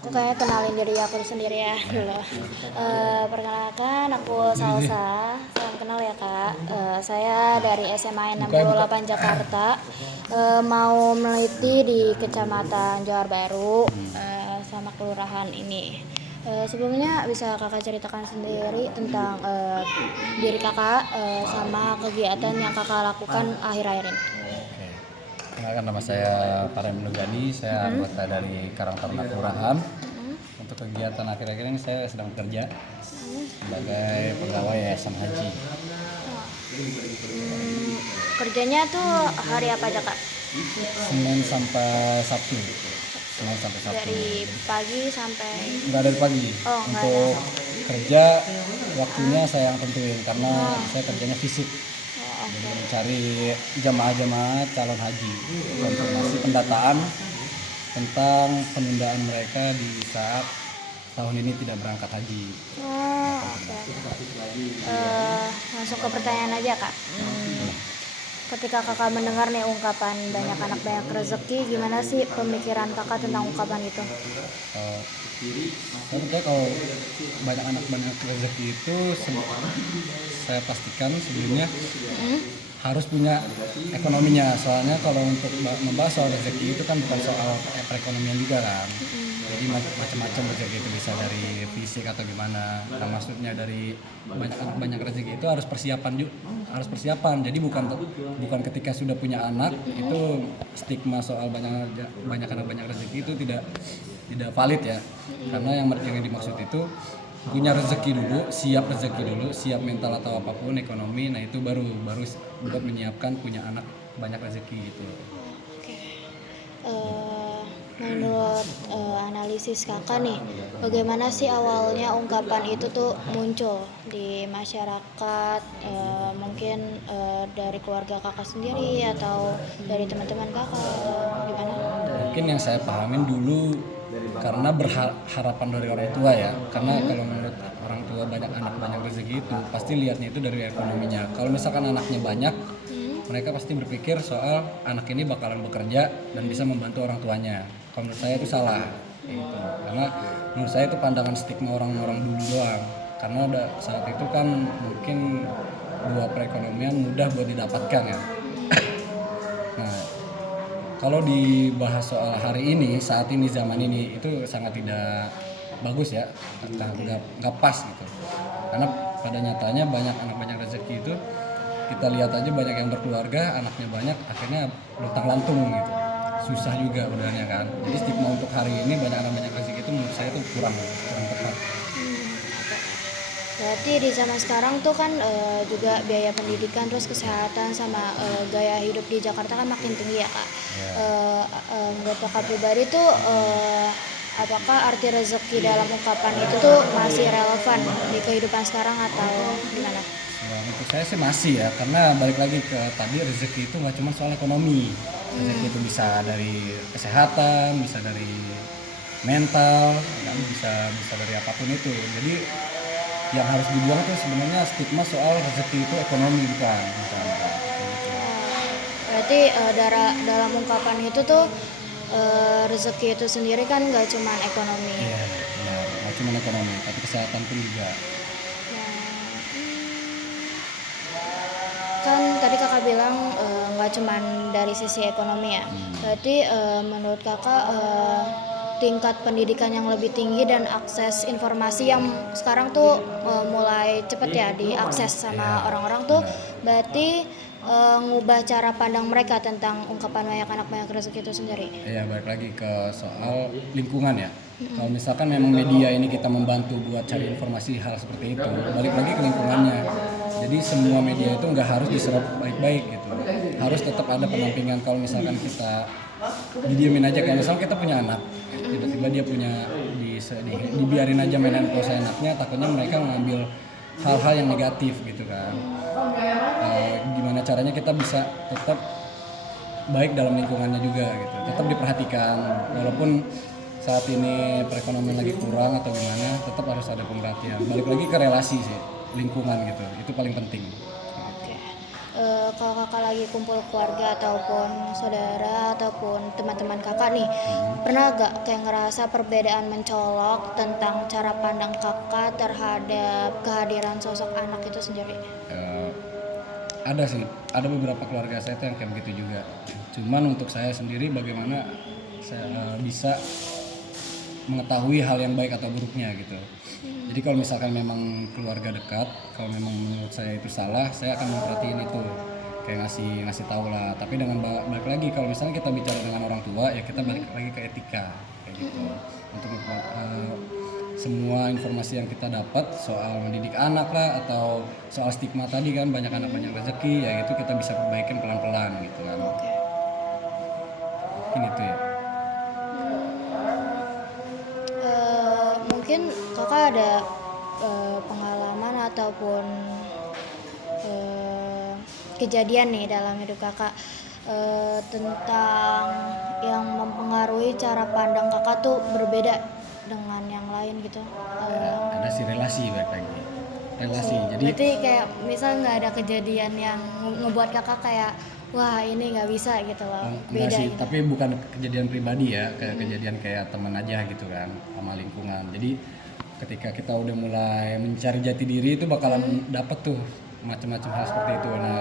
Aku kayak kenalin diri aku sendiri ya dulu. Perkenalkan aku Salsa. Salam kenal ya Kak. Saya dari SMA 68 Jakarta. Mau meneliti di Kecamatan Johar Baru sama kelurahan ini. Sebelumnya bisa Kakak ceritakan sendiri tentang diri Kakak sama kegiatan yang Kakak lakukan akhir-akhir ini. Oke. Kenalkan, nama saya Parem Nugani, saya anggota dari Karang Taruna Kelurahan. Untuk kegiatan akhir-akhir ini saya sedang bekerja sebagai pegawai Yayasan Haji. Kerjanya tuh hari apa aja Kak? Senin sampai Sabtu. Senin sampai Sabtu. Dari pagi sampai Enggak dari pagi. Oh, enggak ada. Untuk kerja waktunya saya yang tentuin karena saya kerjanya fisik. Jadi mencari jamaah-jamaah calon haji, konfirmasi pendataan tentang penundaan mereka di saat tahun ini tidak berangkat haji. oke. Langsung ke pertanyaan aja Kak. Ketika Kakak mendengar nih ungkapan banyak anak banyak rezeki, gimana sih pemikiran Kakak tentang ungkapan itu? Saya percaya kalau banyak anak banyak rezeki itu saya pastikan sebelumnya harus punya ekonominya. Soalnya kalau untuk membahas soal rezeki itu kan bukan soal perekonomian juga kan. Jadi macam-macam rezeki itu bisa dari fisik atau gimana. Nah, maksudnya dari banyak rezeki itu harus persiapan. Jadi bukan ketika sudah punya anak itu stigma soal banyak anak banyak rezeki itu tidak valid ya. Karena yang dimaksud itu punya rezeki dulu, siap mental atau apapun ekonomi. Nah itu baru buat menyiapkan punya anak banyak rezeki gitu. Oke. Menurut analisis Kakak nih, bagaimana sih awalnya ungkapan itu tuh muncul di masyarakat? Mungkin dari keluarga Kakak sendiri atau dari teman-teman Kakak atau gimana? Mungkin yang saya pahamin dulu karena berharapan dari orang tua ya. Karena kalau menurut orang tua banyak anak banyak rezeki itu pasti lihatnya itu dari ekonominya. Kalau misalkan anaknya banyak, mereka pasti berpikir soal anak ini bakalan bekerja dan bisa membantu orang tuanya. Kalau menurut saya itu salah, gitu. Karena menurut saya itu pandangan stigma orang-orang dulu doang. Karena udah saat itu kan mungkin dua perekonomian mudah buat didapatkan ya. Nah, kalau dibahas soal hari ini, saat ini, zaman ini itu sangat tidak bagus ya, nggak pas gitu. Karena pada nyatanya banyak anak banyak rezeki itu kita lihat aja banyak yang berkeluarga, anaknya banyak, akhirnya luntang lantung gitu. Susah juga udahnya kan. Jadi stigma untuk hari ini banyak anak banyak rezeki itu menurut saya itu kurang tepat. Berarti di zaman sekarang tuh kan juga biaya pendidikan terus kesehatan sama gaya hidup di Jakarta kan makin tinggi ya Kak. Menurut Kakak pribadi tuh apakah arti rezeki dalam ungkapan itu tuh masih relevan di kehidupan sekarang atau gimana? Nah, untuk saya sih masih ya, karena balik lagi ke tadi rezeki itu nggak cuma soal ekonomi. Rezeki itu bisa dari kesehatan, bisa dari mental, kan bisa dari apapun itu. Jadi yang harus dibuang tuh sebenarnya stigma soal rezeki itu ekonomi bukan. Berarti dalam ungkapan itu tuh rezeki itu sendiri kan nggak cuma ekonomi. Iya, nggak cuma ekonomi, tapi kesehatan pun juga. Kan tadi Kakak bilang nggak cuma dari sisi ekonomi ya. Berarti menurut Kakak tingkat pendidikan yang lebih tinggi dan akses informasi yang sekarang tuh mulai cepet ya diakses sama orang-orang tuh berarti ngubah cara pandang mereka tentang ungkapan banyak anak banyak rezeki itu sendiri. Iya, balik lagi ke soal lingkungan ya. Kalau misalkan memang media ini kita membantu buat cari informasi hal seperti itu, balik lagi ke lingkungannya. Jadi semua media itu nggak harus diserap baik-baik gitu. Harus tetap ada pendampingan. Kalau misalkan kita didiemin aja, kayak misalnya kita punya anak, tiba-tiba dia punya dibiarin aja main handphone seenaknya, takutnya mereka mengambil hal-hal yang negatif gitu kan. Gimana caranya kita bisa tetap baik dalam lingkungannya juga gitu, tetap diperhatikan walaupun saat ini perekonomian lagi kurang atau gimana, tetap harus ada perhatian. Balik lagi ke relasi sih, lingkungan gitu, itu paling penting. Oke. kalau kakak lagi kumpul keluarga ataupun saudara ataupun teman-teman kakak nih, pernah gak kayak ngerasa perbedaan mencolok tentang cara pandang kakak terhadap kehadiran sosok anak itu sendiri? Eh, ada sih, ada beberapa keluarga saya tuh yang kayak begitu juga. Cuman untuk saya sendiri bagaimana saya bisa mengetahui hal yang baik atau buruknya gitu. Jadi kalau misalkan memang keluarga dekat, kalau memang menurut saya itu salah, saya akan memperhatiin itu, kayak ngasih tahu lah. Tapi dengan balik lagi kalau misalnya kita bicara dengan orang tua, ya kita balik lagi ke etika kayak gitu. Untuk semua informasi yang kita dapat soal mendidik anak lah atau soal stigma tadi kan banyak anak banyak rezeki, ya itu kita bisa perbaikin pelan-pelan gitu kan. Mungkin itu ya. Mungkin kakak ada pengalaman ataupun kejadian nih dalam hidup kakak tentang yang mempengaruhi cara pandang kakak tuh berbeda dengan yang lain gitu. Ada sih relasi balik lagi. Relasi. Jadi Berarti kayak misal nggak ada kejadian yang ngebuat kakak kayak wah ini nggak bisa gitu loh, enggak beda sih, gitu. tapi bukan kejadian pribadi ya, kayak kejadian kayak teman aja gitu kan, sama lingkungan. Jadi ketika kita udah mulai mencari jati diri itu bakalan dapet tuh macam-macam hal seperti itu. Nah,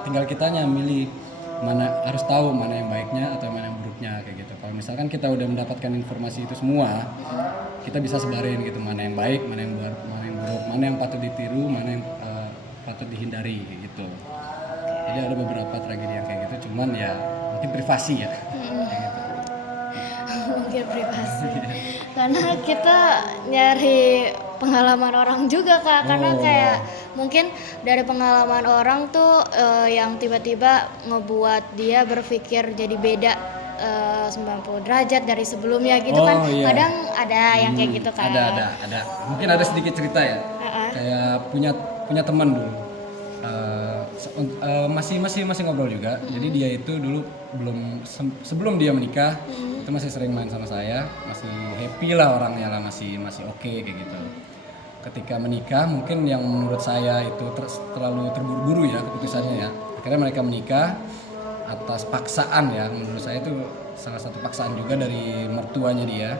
tinggal kitanya milih mana, harus tahu mana yang baiknya atau mana yang buruknya kayak gitu. Kalau misalkan kita udah mendapatkan informasi itu semua, kita bisa sebarin gitu mana yang baik, mana yang buruk, mana yang patut ditiru, mana yang patut dihindari kayak gitu. Jadi ada beberapa tragedi yang kayak gitu, cuman ya mungkin privasi ya. Kayak gitu. Mungkin privasi karena kita nyari pengalaman orang juga kak, karena kayak mungkin dari pengalaman orang tuh yang tiba-tiba ngebuat dia berpikir jadi beda 90 derajat dari sebelumnya gitu kan. Iya. Kadang ada yang kayak gitu kan. Ada. Mungkin ada sedikit cerita ya. Kayak punya teman dulu. Masih ngobrol juga. Jadi dia itu dulu sebelum dia menikah itu masih sering main sama saya, masih happy lah orangnya lah, masih oke kayak gitu. Ketika menikah mungkin yang menurut saya itu terlalu terburu-buru ya keputusannya ya. Akhirnya mereka menikah atas paksaan ya, menurut saya itu salah satu paksaan juga dari mertuanya dia.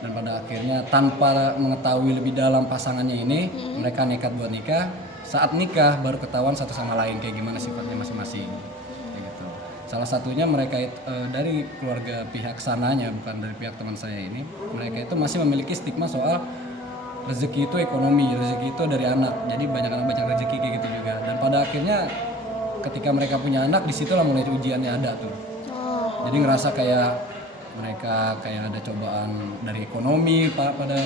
Dan pada akhirnya tanpa mengetahui lebih dalam pasangannya ini, mereka nekat buat nikah. Saat nikah baru ketahuan satu sama lain kayak gimana sifatnya masing-masing kayak gitu. Salah satunya mereka dari keluarga pihak sananya, bukan dari pihak teman saya ini, mereka itu masih memiliki stigma soal rezeki itu ekonomi, rezeki itu dari anak, jadi banyak anak banyak rezeki kayak gitu juga. Dan pada akhirnya ketika mereka punya anak, disitulah mulai ujiannya ada tuh. Jadi ngerasa kayak mereka kayak ada cobaan dari ekonomi pada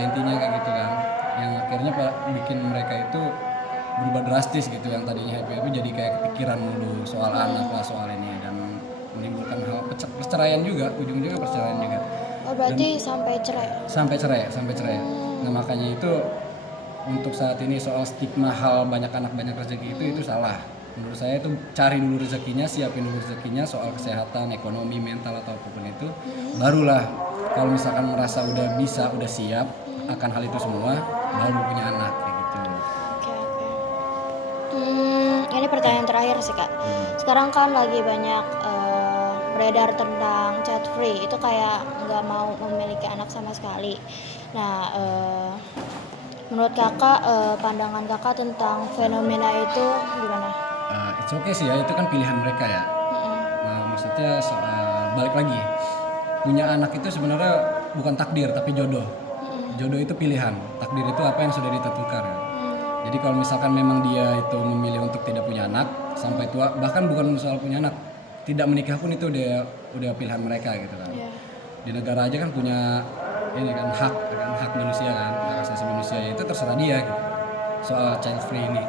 intinya kayak gitu kan, yang akhirnya bikin mereka itu berubah drastis gitu, yang tadinya happy jadi kayak kepikiran mulu soal anak lah, soal ini, dan menimbulkan hal perceraian juga, ujung-ujungnya perceraian juga. Oh berarti sampai cerai? Sampai cerai. Nah makanya itu untuk saat ini soal stigma hal banyak anak banyak rezeki itu salah. Menurut saya itu cari dulu rezekinya, siapin dulu rezekinya, soal kesehatan, ekonomi, mental atau apapun itu, barulah kalau misalkan merasa udah bisa, udah siap akan hal itu semua, baru punya anak kayak gitu. Ini pertanyaan terakhir sih kak. Sekarang kan lagi banyak beredar tentang child free, itu kayak nggak mau memiliki anak sama sekali. Nah, menurut kakak, pandangan kakak tentang fenomena itu gimana? It's okay sih ya, itu kan pilihan mereka ya. Nah, maksudnya balik lagi, punya anak itu sebenarnya bukan takdir tapi jodoh. Jodoh itu pilihan, takdir itu apa yang sudah ditentukan. Jadi kalau misalkan memang dia itu memilih untuk tidak punya anak sampai tua, bahkan bukan soal punya anak, tidak menikah pun itu udah pilihan mereka gitu kan. Di negara aja kan punya ini kan hak manusia kan, hak asasi manusia, ya itu terserah dia gitu. Soal child free ini.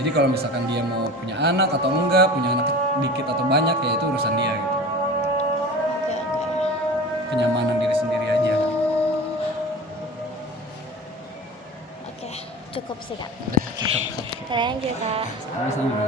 Jadi kalau misalkan dia mau punya anak atau enggak, punya anak dikit atau banyak, ya itu urusan dia gitu. Kenyamanan diri sendiri aja. Cukup sih kak. Thank you kak. Sama-sama.